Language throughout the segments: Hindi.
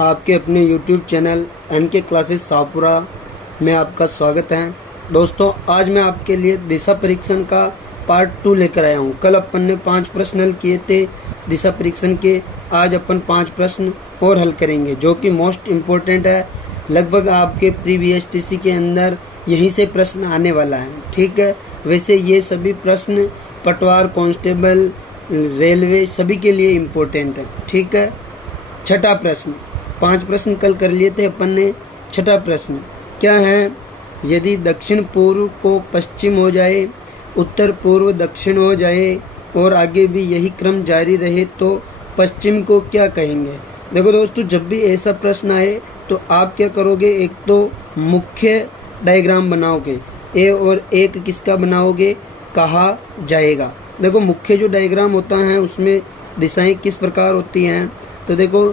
आपके अपने YouTube channel NK classes Shahpura में आपका स्वागत है। दोस्तों, आज मैं आपके लिए दिशा परीक्षण का पार्ट 2 लेकर आया हूँ। कल अपन ने 5 प्रश्न हल किए थे दिशा परीक्षण के। आज अपन 5 प्रश्न और हल करेंगे जो कि मोस्ट इम्पोर्टेंट है। लगभग आपके प्रीवियस टीसी के अंदर यहीं से प्रश्न आने वाला है। ठीक है, वैसे ये सभी प्रश्न पटवार, कांस्टेबल, रेलवे सभी के लिए इम्पोर्टेंट है। ठीक है, छठा प्रश्न, 5 प्रश्न कल कर लिए थे अपन ने। छठा प्रश्न क्या है? यदि दक्षिण पूर्व को पश्चिम हो जाए, उत्तर पूर्व दक्षिण हो जाए और आगे भी यही क्रम जारी रहे तो पश्चिम को क्या कहेंगे? देखो दोस्तों, जब भी ऐसा प्रश्न आए तो आप क्या करोगे? एक तो मुख्य डायग्राम बनाओगे, ए और एक किसका बनाओगे? कहा जाएगा। देखो, मुख्य जो डायग्राम होता है उसमें दिशाएं किस प्रकार होती हैं? तो देखो,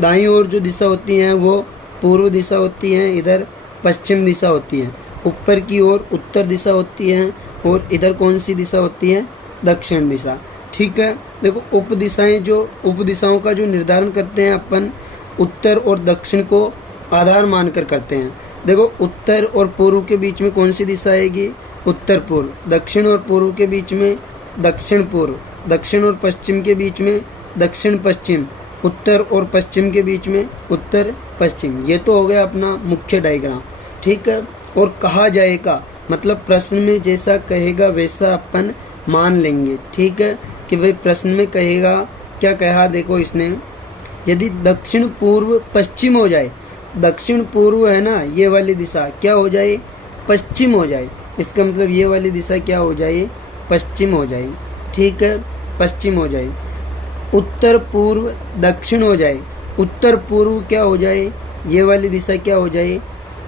दाईं ओर जो दिशा होती हैं वो पूर्व दिशा होती हैं, इधर पश्चिम दिशा होती है। ऊपर की ओर उत्तर दिशा होती है और इधर कौन सी दिशा होती है? दक्षिण दिशा। ठीक है, देखो उप दिशाओं का जो निर्धारण करते हैं अपन उत्तर और दक्षिण को आधार मानकर करते हैं। देखो, उत्तर और पूर्व के बीच में कौन सी दिशा आएगी? उत्तर पूर्व। दक्षिण और पूर्व के बीच में दक्षिण पूर्व। दक्षिण और पश्चिम के बीच में दक्षिण पश्चिम। उत्तर और पश्चिम के बीच में उत्तर पश्चिम। ये तो हो गया अपना मुख्य डायग्राम। ठीक है, और कहा जाएगा मतलब प्रश्न में जैसा कहेगा वैसा अपन मान लेंगे। ठीक है, कि भाई प्रश्न में कहेगा क्या कहा? देखो इसने, यदि दक्षिण पूर्व पश्चिम हो जाए, दक्षिण पूर्व है ना, ये वाली दिशा क्या हो जाए? पश्चिम हो जाए। इसका मतलब ये वाली दिशा क्या हो जाए? पश्चिम हो जाए। ठीक है, पश्चिम हो जाए। उत्तर पूर्व दक्षिण हो जाए, उत्तर पूर्व क्या हो जाए? ये वाली दिशा क्या हो जाए?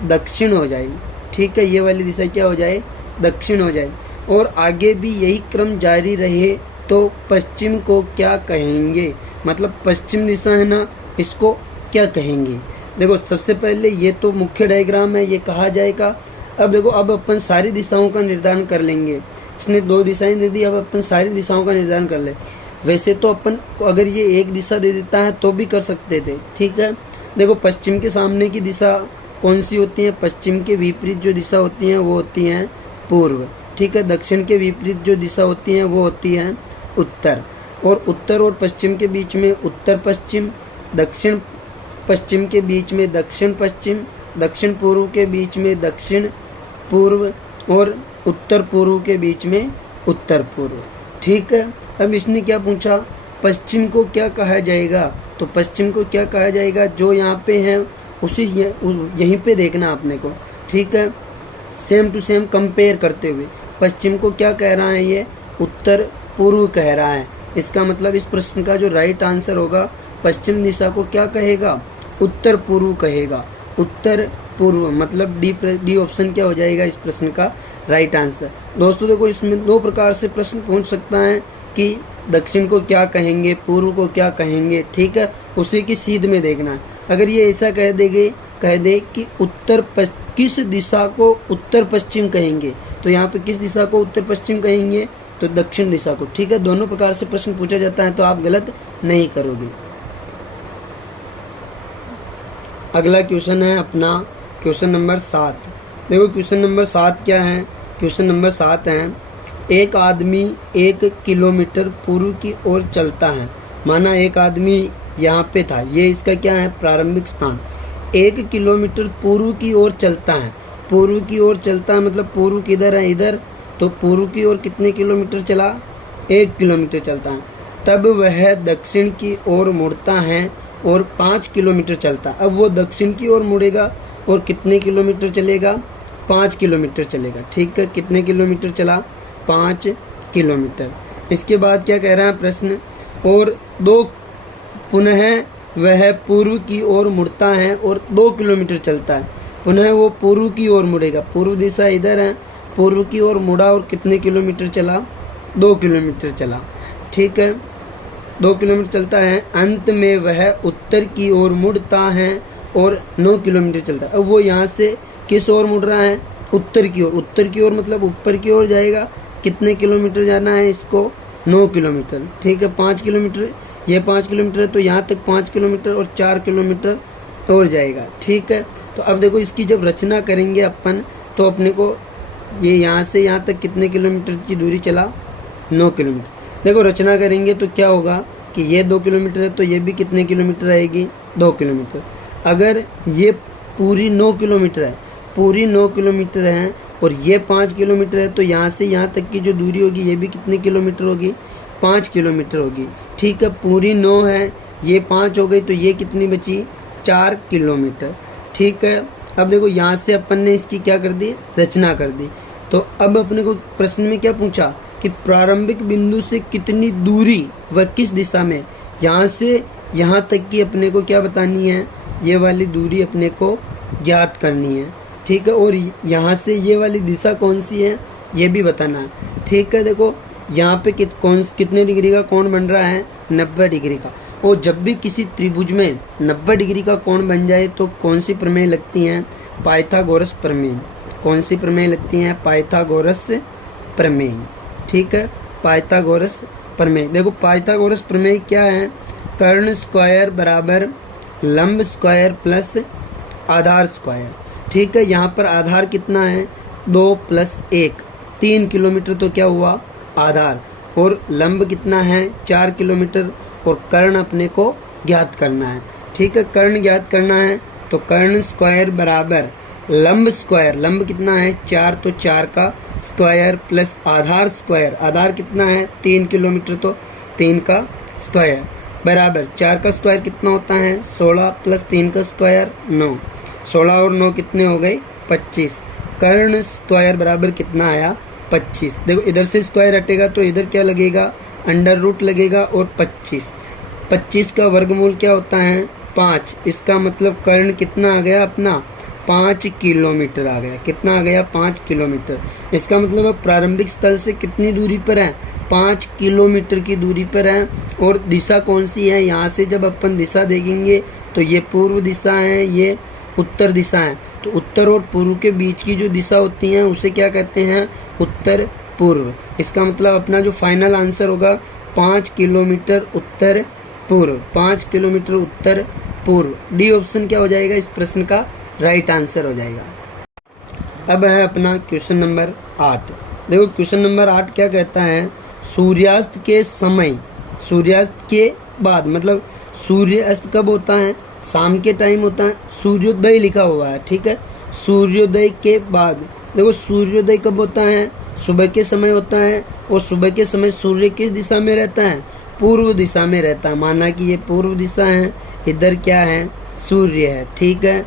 दक्षिण हो जाए। ठीक है, ये वाली दिशा क्या हो जाए? दक्षिण हो जाए। और आगे भी यही क्रम जारी रहे तो पश्चिम को क्या कहेंगे? मतलब पश्चिम दिशा है ना, इसको क्या कहेंगे? देखो, सबसे पहले ये तो मुख्य डायग्राम है, ये कहा जाएगा। अब देखो, अब अपन सारी दिशाओं का निर्धारण कर लेंगे। इसने 2 दिशाएं दे दी, अब अपन सारी दिशाओं का निर्धारण कर ले। वैसे तो अपन अगर ये एक दिशा दे देता है तो भी कर सकते थे। ठीक है, देखो पश्चिम के सामने की दिशा कौन सी होती है? पश्चिम के विपरीत जो दिशा होती है वो होती है पूर्व। ठीक है, दक्षिण के विपरीत जो दिशा होती है वो होती है उत्तर। और उत्तर और पश्चिम के बीच में उत्तर पश्चिम, दक्षिण पश्चिम के बीच में दक्षिण पश्चिम, दक्षिण पूर्व के बीच में दक्षिण पूर्व और उत्तर पूर्व के बीच में उत्तर पूर्व। ठीक है, अब इसने क्या पूछा? पश्चिम को क्या कहा जाएगा? तो पश्चिम को क्या कहा जाएगा? जो यहाँ पे है उसी यहीं पे देखना आपने को। ठीक है, सेम टू सेम कंपेयर करते हुए पश्चिम को क्या कह रहा है? ये उत्तर पूर्व कह रहा है। इसका मतलब इस प्रश्न का जो राइट आंसर होगा, पश्चिम दिशा को क्या कहेगा? उत्तर पूर्व कहेगा। उत्तर पूर्व मतलब डी ऑप्शन क्या हो जाएगा इस प्रश्न का राइट आंसर। दोस्तों देखो, इसमें 2 प्रकार से प्रश्न पूछ सकता है कि दक्षिण को क्या कहेंगे, पूर्व को क्या कहेंगे। ठीक है, उसी की सीध में देखना है। अगर ये ऐसा कह दे कि किस दिशा को उत्तर पश्चिम कहेंगे, तो यहाँ पे किस दिशा को उत्तर पश्चिम कहेंगे? तो दक्षिण दिशा को। ठीक है, दोनों प्रकार से प्रश्न पूछा जाता है तो आप गलत नहीं करोगे। अगला क्वेश्चन है अपना क्वेश्चन नंबर 7। देखो क्वेश्चन नंबर 7 क्या है? क्वेश्चन नंबर 7 है, एक आदमी 1 किलोमीटर पूर्व की ओर चलता है। माना एक आदमी यहाँ पे था, ये इसका क्या है? प्रारंभिक स्थान। 1 किलोमीटर पूर्व की ओर चलता है। पूर्व की ओर चलता है मतलब पूर्व किधर है? इधर। तो पूर्व की ओर कितने किलोमीटर चला? 1 किलोमीटर चलता है। तब वह दक्षिण की ओर मुड़ता है और 5 किलोमीटर चलता। अब वो दक्षिण की ओर मुड़ेगा और कितने किलोमीटर चलेगा? 5 किलोमीटर चलेगा। ठीक है, कितने किलोमीटर चला? 5 किलोमीटर। इसके बाद क्या कह रहा है प्रश्न? और पुनः वह पूर्व की ओर मुड़ता है और 2 किलोमीटर चलता है। पुनः वो पूर्व की ओर मुड़ेगा। पूर्व दिशा इधर है, पूर्व की ओर मुड़ा और कितने किलोमीटर चला? 2 किलोमीटर चला। ठीक है, 2 किलोमीटर चलता है। अंत में वह उत्तर की ओर मुड़ता है और 9 किलोमीटर चलता है। अब वो यहाँ से किस ओर मुड़ रहा है? उत्तर की ओर। उत्तर की ओर मतलब ऊपर की ओर जाएगा। कितने किलोमीटर जाना है इसको? 9 किलोमीटर। ठीक है, 5 किलोमीटर ये 5 किलोमीटर है तो यहाँ तक 5 किलोमीटर और 4 किलोमीटर और जाएगा। ठीक है, तो अब देखो इसकी जब रचना करेंगे अपन तो अपने को ये यहाँ से यहाँ तक कितने किलोमीटर की दूरी चला, 9 किलोमीटर। देखो रचना करेंगे तो क्या होगा कि ये 2 किलोमीटर है तो ये भी कितने किलोमीटर आएगी, 2 किलोमीटर। अगर ये पूरी 9 किलोमीटर है, पूरी 9 किलोमीटर है और ये 5 किलोमीटर है तो यहाँ से यहाँ तक की जो दूरी होगी ये भी कितने किलोमीटर होगी, 5 किलोमीटर होगी। ठीक है, पूरी 9 है, ये 5 हो गई तो ये कितनी बची, 4 किलोमीटर। ठीक है, अब देखो यहाँ से अपन ने इसकी क्या कर दी, रचना कर दी। तो अब अपने को प्रश्न में क्या पूछा कि प्रारंभिक बिंदु से कितनी दूरी व किस दिशा में, यहाँ से यहाँ तक की अपने को क्या बतानी है, ये वाली दूरी अपने को ज्ञात करनी है। ठीक है, और यहाँ से ये वाली दिशा कौन सी है ये भी बताना है। ठीक है, देखो यहाँ पे कितने डिग्री का कोण बन रहा है, 90 डिग्री का। और जब भी किसी त्रिभुज में 90 डिग्री का कोण बन जाए तो कौन सी प्रमेय लगती हैं, पाइथागोरस प्रमेय। कौन सी प्रमेय लगती हैं, पाइथागोरस प्रमेय। ठीक है, पाइथागोरस प्रमेय। देखो पाइथागोरस प्रमेय क्या है, कर्ण स्क्वायर बराबर लंब स्क्वायर प्लस आधार स्क्वायर। ठीक है, यहाँ पर आधार कितना है, 2 + 1, 3 किलोमीटर तो क्या हुआ आधार, और लंब कितना है, 4 किलोमीटर, और कर्ण अपने को ज्ञात करना है। ठीक है, कर्ण ज्ञात करना है तो कर्ण स्क्वायर बराबर लंब स्क्वायर, लंब कितना है 4 तो 4 का स्क्वायर प्लस आधार स्क्वायर, आधार कितना है 3 किलोमीटर तो 3 का स्क्वायर बराबर 4 का स्क्वायर कितना होता है 16 + 3 का स्क्वायर 9, 16 और 9 कितने हो गए 25। कर्ण स्क्वायर बराबर कितना आया 25। देखो इधर से स्क्वायर हटेगा तो इधर क्या लगेगा, अंडर रूट लगेगा, और 25 का वर्गमूल क्या होता है 5। इसका मतलब कर्ण कितना आ गया अपना 5 किलोमीटर आ गया। कितना आ गया 5 किलोमीटर। इसका मतलब अब प्रारंभिक स्थल से कितनी दूरी पर है 5 किलोमीटर की दूरी पर है। और दिशा कौन सी है, यहाँ से जब अपन दिशा देखेंगे तो ये पूर्व दिशा है, ये उत्तर दिशा है। तो उत्तर और पूर्व के बीच की जो दिशा होती है उसे क्या कहते हैं उत्तर पूर्व। इसका मतलब अपना जो फाइनल आंसर होगा 5 किलोमीटर उत्तर पूर्व, 5 किलोमीटर उत्तर पूर्व। डी ऑप्शन क्या हो जाएगा इस प्रश्न का राइट आंसर हो जाएगा। अब है अपना क्वेश्चन नंबर 8। देखो क्वेश्चन नंबर 8 क्या कहता है, सूर्यास्त के समय, सूर्यास्त के बाद, मतलब सूर्यास्त कब होता है शाम के टाइम होता है, सूर्योदय लिखा हुआ है। ठीक है, सूर्योदय के बाद। देखो सूर्योदय कब होता है सुबह के समय होता है, और सुबह के समय सूर्य किस दिशा में रहता है पूर्व दिशा में रहता है। माना कि ये पूर्व दिशा है, इधर क्या है सूर्य है। ठीक है,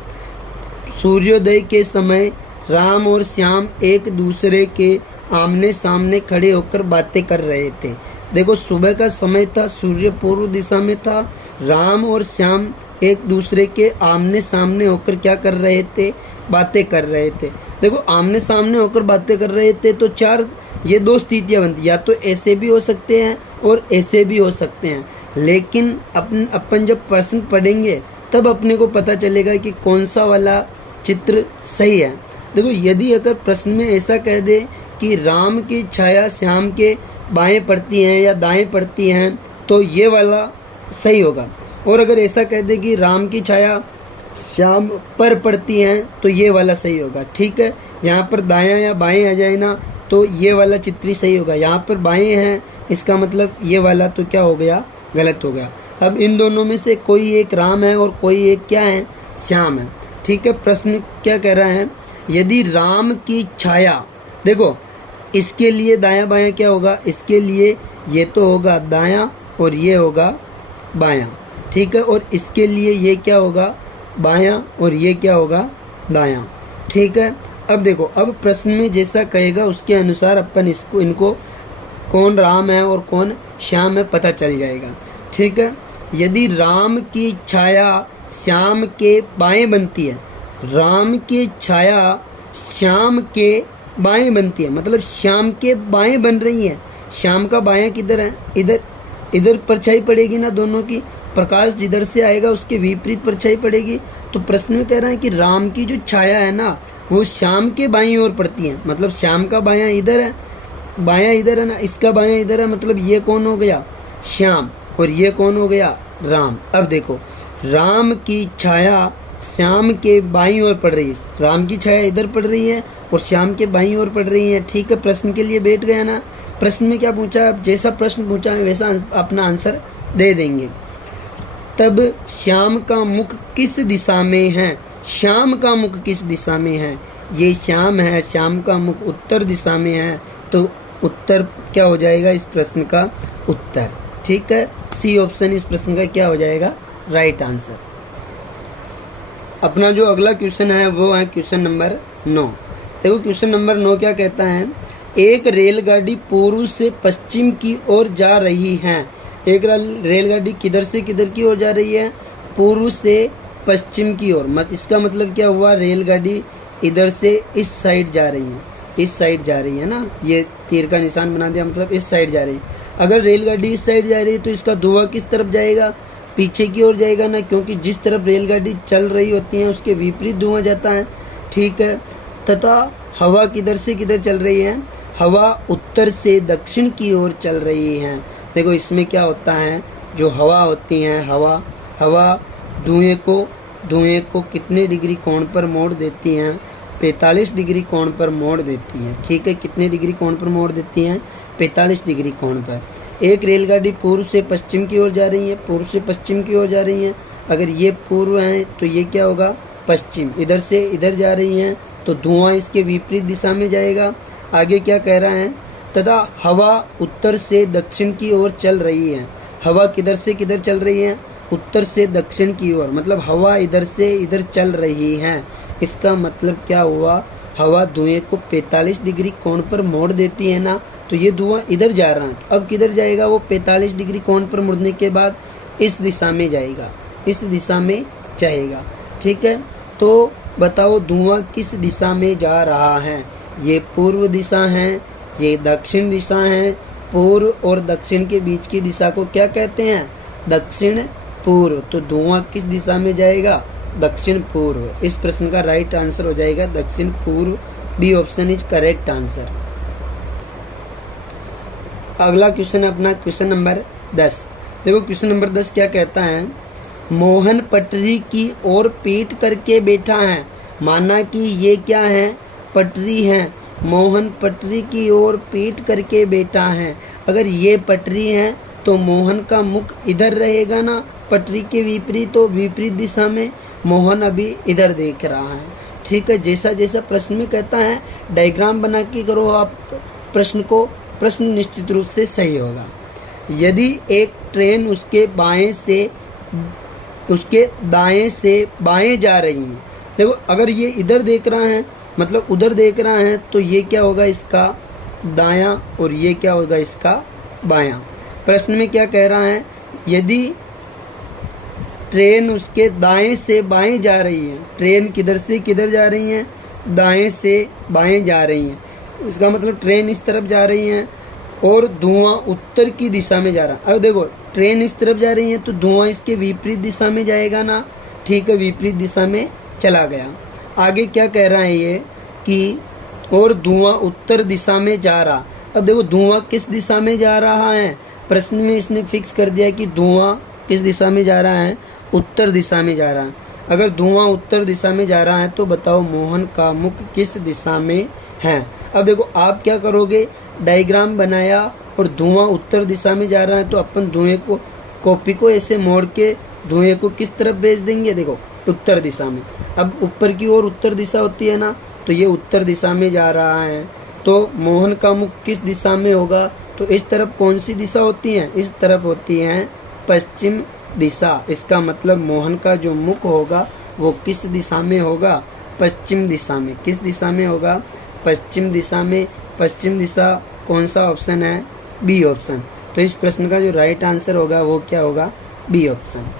सूर्योदय के समय राम और श्याम एक दूसरे के आमने सामने खड़े होकर बातें कर रहे थे। देखो सुबह का समय था, सूर्य पूर्व दिशा में था, राम और श्याम एक दूसरे के आमने सामने होकर क्या कर रहे थे बातें कर रहे थे। देखो आमने सामने होकर बातें कर रहे थे तो ये 2 स्थितियां बनती, या तो ऐसे भी हो सकते हैं और ऐसे भी हो सकते हैं। लेकिन अपन जब प्रश्न पढ़ेंगे तब अपने को पता चलेगा कि कौन सा वाला चित्र सही है। देखो यदि अगर प्रश्न में ऐसा कह दे कि राम की छाया श्याम के बाएं पड़ती है या दाएं पड़ती हैं तो ये वाला सही होगा, और अगर ऐसा कह दे कि राम की छाया श्याम पर पड़ती हैं तो ये वाला सही होगा। ठीक है, यहाँ पर दायां या बाएं आ जाए ना तो ये वाला चित्र ही सही होगा। यहाँ पर बाएं हैं इसका मतलब ये वाला तो क्या हो गया गलत हो गया। अब इन दोनों में से कोई एक राम है और कोई एक क्या है श्याम है। ठीक है, प्रश्न क्या कह रहा है, यदि राम की छाया, देखो इसके लिए दायां बायां क्या होगा, इसके लिए ये तो होगा दायां और ये होगा बायां। ठीक है, और इसके लिए ये क्या होगा बायां और ये क्या होगा दायां। ठीक है, अब देखो अब प्रश्न में जैसा कहेगा उसके अनुसार अपन इनको कौन राम है और कौन श्याम है पता चल जाएगा। ठीक है, यदि राम की छाया श्याम के बाएं बनती है, राम की छाया श्याम के बाएं बनती है, मतलब श्याम के बाएं बन रही है। श्याम का बायां किधर है, इधर परछाई पड़ेगी ना, दोनों की प्रकाश जिधर से आएगा उसके विपरीत परछाई पड़ेगी। तो प्रश्न में कह रहा है कि राम की जो छाया है ना वो श्याम के बाईं ओर पड़ती है, मतलब श्याम का बायां इधर है, बायां इधर है ना, इसका बायां इधर है, मतलब ये कौन हो गया श्याम, और ये कौन हो गया, राम। अब देखो, राम की छाया श्याम के बाईं ओर पड़ रही है, राम की छाया इधर पड़ रही है और श्याम के बाईं ओर पड़ रही है। ठीक है, प्रश्न के लिए बैठ गया ना। प्रश्न में क्या पूछा, अब जैसा प्रश्न पूछा है वैसा अपना आंसर दे देंगे। तब श्याम का मुख किस दिशा में है, श्याम का मुख किस दिशा में है, ये श्याम है, श्याम का मुख उत्तर दिशा में है, तो उत्तर क्या हो जाएगा इस प्रश्न का, उत्तर। ठीक है, सी ऑप्शन इस प्रश्न का क्या हो जाएगा, राइट आंसर। अपना जो अगला क्वेश्चन है वो है क्वेश्चन नंबर 9। देखो क्वेश्चन नंबर 9 क्या कहता है, एक रेलगाड़ी पूर्व से पश्चिम की ओर जा रही है। एक रेलगाड़ी किधर से किधर की ओर जा रही है, पूर्व से पश्चिम की ओर। इसका मतलब क्या हुआ, रेलगाड़ी इधर से इस साइड जा रही है, इस साइड जा रही है ना, ये तीर का निशान बना दिया, मतलब इस साइड जा रही है। अगर रेलगाड़ी इस साइड जा रही है तो इसका धुआं किस तरफ जाएगा, पीछे की ओर जाएगा ना, क्योंकि जिस तरफ रेलगाड़ी चल रही होती है उसके विपरीत धुआं जाता है। ठीक है, तथा हवा किधर से किधर चल रही है, हवा उत्तर से दक्षिण की ओर चल रही है। देखो इसमें क्या होता है, जो हवा होती है, हवा धुएं को कितने डिग्री कोण पर मोड़ देती हैं, 45 डिग्री कोण पर मोड़ देती है। ठीक है, कितने डिग्री कोण पर मोड़ देती हैं, 45 डिग्री कोण पर। एक रेलगाड़ी पूर्व से पश्चिम की ओर जा रही है, पूर्व से पश्चिम की ओर जा रही है। अगर ये पूर्व है तो ये क्या होगा, पश्चिम। इधर से इधर जा रही है तो धुआं इसके विपरीत दिशा में जाएगा। आगे क्या कह रहा है, तथा हवा उत्तर से दक्षिण की ओर चल रही है। हवा किधर से किधर चल रही है, उत्तर से दक्षिण की ओर, मतलब हवा इधर से इधर चल रही है। इसका मतलब क्या हुआ, हवा धुएं को 45 डिग्री कोण पर मोड़ देती है ना, तो ये धुआं इधर जा रहा है। अब किधर जाएगा वो, 45 डिग्री कोण पर मुड़ने के बाद इस दिशा में जाएगा, इस दिशा में जाएगा। ठीक है, तो बताओ धुआं किस दिशा में जा रहा है, ये पूर्व दिशा है, ये दक्षिण दिशा है। पूर्व और दक्षिण के बीच की दिशा को क्या कहते हैं, दक्षिण पूर्व। तो धुआं किस दिशा में जाएगा, दक्षिण पूर्व। इस प्रश्न का राइट आंसर हो जाएगा दक्षिण पूर्व, B option is correct answer. अगला क्वेश्चन है अपना क्वेश्चन नंबर 10। देखो क्वेश्चन नंबर 10 क्या कहता है, मोहन पटरी की ओर पीट करके बैठा है। माना कि ये क्या है, पटरी है। मोहन पटरी की ओर पीट करके बैठा है। अगर ये पटरी है तो मोहन का मुख इधर रहेगा ना, पटरी के विपरीत, तो विपरीत दिशा में मोहन अभी इधर देख रहा है। ठीक है, जैसा जैसा प्रश्न में कहता है डायग्राम बना के करो आप प्रश्न को, प्रश्न निश्चित रूप से सही होगा। यदि एक ट्रेन उसके दाएं से बाएं जा रही है, देखो अगर ये इधर देख रहा है मतलब उधर देख रहा है, तो ये क्या होगा इसका दायां और ये क्या होगा इसका बायां। प्रश्न में क्या कह रहा है, यदि ट्रेन उसके दाएं से बाएं जा रही है, ट्रेन किधर से किधर जा रही है, दाएं से बाएं जा रही है, इसका मतलब ट्रेन इस तरफ जा रही है और धुआं उत्तर की दिशा में जा रहा है। अब देखो ट्रेन इस तरफ जा रही है तो धुआं इसके विपरीत दिशा में जाएगा ना। ठीक है, विपरीत दिशा में चला गया। आगे क्या कह रहा है ये कि और धुआं उत्तर दिशा में जा रहा। अब देखो धुआं किस दिशा में जा रहा है, प्रश्न में इसने फिक्स कर दिया कि धुआं किस दिशा में जा रहा है, उत्तर दिशा में जा रहा है। अगर धुआं उत्तर दिशा में जा रहा है तो बताओ मोहन का मुख किस दिशा में है। अब देखो आप क्या करोगे, डायग्राम बनाया और धुआं उत्तर दिशा में जा रहा है तो अपन धुएं को कॉपी को ऐसे मोड़ के धुएं को किस तरफ भेज देंगे, देखो उत्तर दिशा में। अब ऊपर की ओर उत्तर दिशा होती है ना, तो ये उत्तर दिशा में जा रहा है, तो मोहन का मुख किस दिशा में होगा, तो इस तरफ कौन सी दिशा होती है, इस तरफ होती है पश्चिम दिशा। इसका मतलब मोहन का जो मुख होगा वो किस दिशा में होगा, पश्चिम दिशा में। किस दिशा में होगा, पश्चिम दिशा में। पश्चिम दिशा कौन सा ऑप्शन है, बी ऑप्शन। तो इस प्रश्न का जो राइट आंसर होगा वो क्या होगा, बी ऑप्शन।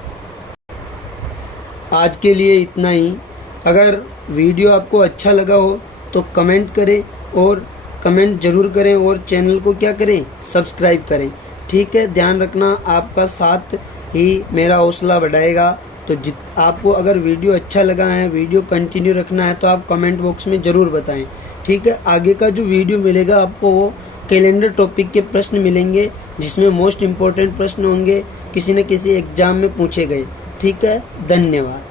आज के लिए इतना ही। अगर वीडियो आपको अच्छा लगा हो तो कमेंट करें, और कमेंट जरूर करें, और चैनल को क्या करें, सब्सक्राइब करें। ठीक है, ध्यान रखना, आपका साथ ही मेरा हौसला बढ़ाएगा। तो आपको अगर वीडियो अच्छा लगा है, वीडियो कंटिन्यू रखना है, तो आप कमेंट बॉक्स में ज़रूर बताएं। ठीक है, आगे का जो वीडियो मिलेगा आपको वो कैलेंडर टॉपिक के प्रश्न मिलेंगे, जिसमें मोस्ट इम्पोर्टेंट प्रश्न होंगे, किसी न किसी एग्जाम में पूछे गए। ठीक है, धन्यवाद।